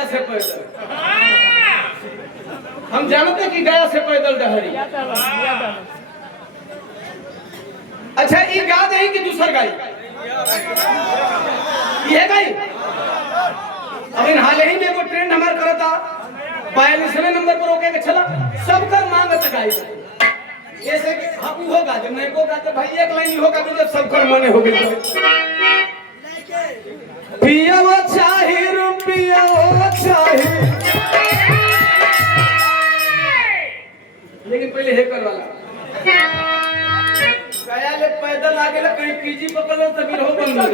गया से पैदल। हम जानते कि गया से पैदल डहरी। अच्छा ये गा दे कि दूसर गाई ये गाई। अब इन हाल ही में एगो ट्रेंड हमार करता 42वें नंबर पर होके के चला सबकर मांगत गाई ऐसे हम होगा जब नहीं होगा तो भाई एक लाइन होगा तो जब सबकर मने हो गई पिया वो चाहे रुपया वो चाहे। लेकिन पहले हेकर वाला गया ले पैदल आगे ले कहीं पीजी पकड़ो तभी हो बंद हो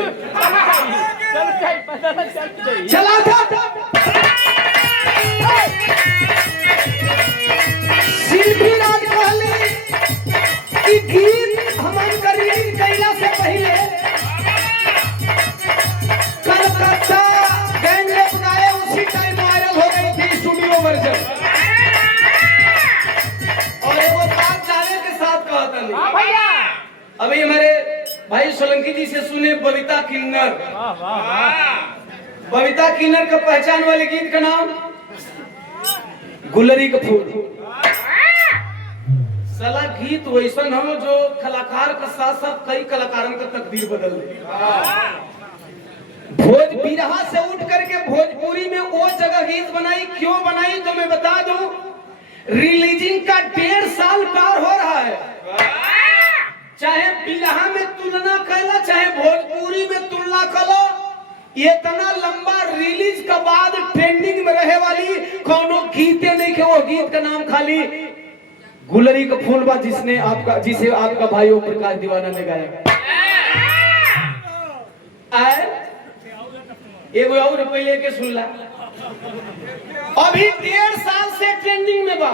चल चल पैदल चल चला था शिल्पी राज कहले कि गीत हमार करीब कैला से पहले कलकत्ता गैंग ने बनाए उसी टाइम वायरल हो गई थी स्टूडियो वर्जन। और वो बात जाने के साथ कहता नहीं हां भैया। अभी हमारे भाई सोलंकी जी से सुने बबीता किन्नर। वाह वाह वाह। बबीता किन्नर का पहचान वाले गीत का नाम गुलरी का फूल। साला गीत वैसन हो जो कलाकार का साथ साथ कई कलाकारों का तकदीर बदल दे। भोज बिरहा से उठ करके भोजपुरी में वो जगह गीत बनाई क्यों बनाई तो मैं बता दूं रिलीजिंग का 1.5 साल पार हो रहा है। चाहे बिरहा में तुलना करो चाहे भोजपुरी में तुलना करो ये इतना लंबा रिलीज के बाद ट्रेंडिंग में रहे वाली कोनो गीते नहीं के वो गीत का नाम खाली गुलरी का फूल बा जिसे आपका भाई ओम प्रकाश दीवाना ने गाया। एगो और पहले के सुन ला अभी 1.5 साल से ट्रेंडिंग में बा।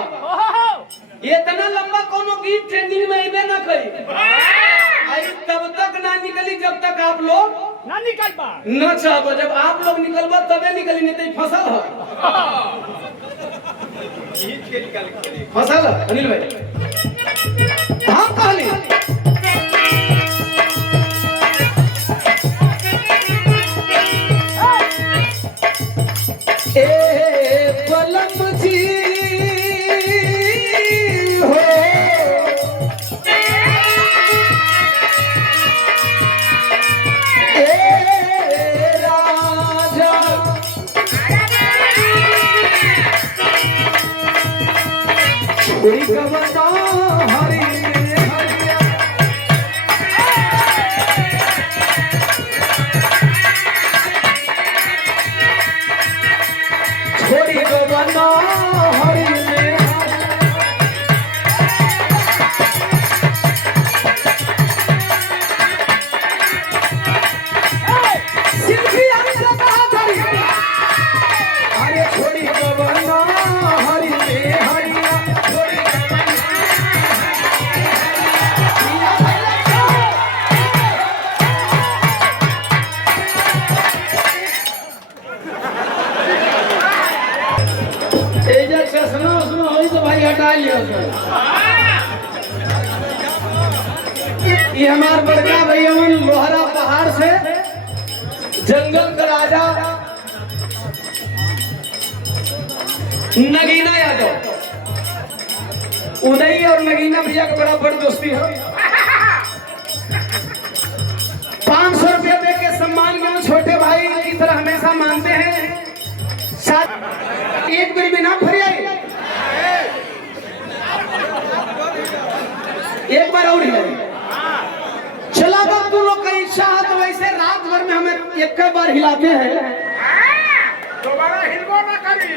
ये इतना लंबा कोनो गीत ट्रेंडिंग में इबे ना करी आई तब तक ना निकली जब तक आप लोग ना निकल पा न चाहबो। जब आप लोग निकलबा तबे निकली नहीं तो फसल है गीत के निकाल के फसल अनिल भाई हम कहली ए पलम जी हो ए राजा छोड़ी कवता हरी हरिया छोड़ी कवता हरी शिल्पी आने से कहा करी अरे छोड़ी कवता हरी हरिया ये हमार बड़का भैया लोहरा पहाड़ से जंगल का राजा नगीना यादव उदय और नगीना भैया का बड़ा बड़ दोस्ती है। 500 रुपया दे के सम्मान में छोटे भाई की तरह हमेशा मानते हैं। साथ एक बार भी ना फरिया एक बार और चला तो तुम लोग का इच्छा है तो वैसे रात भर में हमें एक बार हिलाते हैं दोबारा हिलवा ना करी।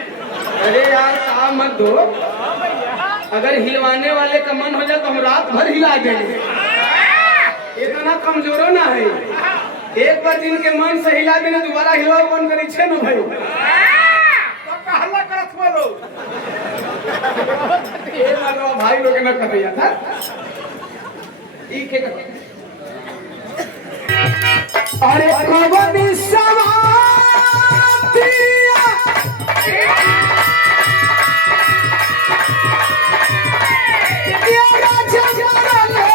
अरे यार काम मत दो अगर हिलवाने वाले का मन हो जाए तो हम रात भर हिला देंगे। इतना कमजोरो ना है एक बार जिनके मन से हिला देने दोबारा हिलाओ कौन करी छे ना भाई तो कहला करत बोलो ये मानो भाई लोग ना कर दिया था ठीक है। अरे कबनी सवातिया ये राजा जरले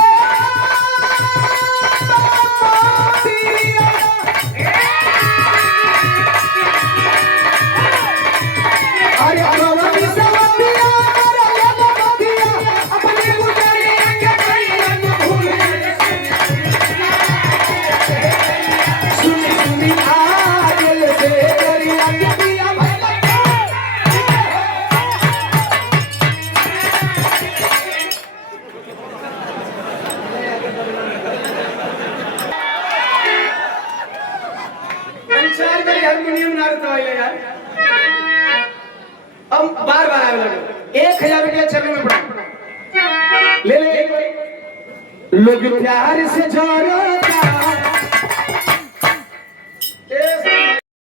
पहले यार, अब बार बार आने लगे। 1000 रुपया चलो में पड़ा ले ले। लोग प्यार से जाना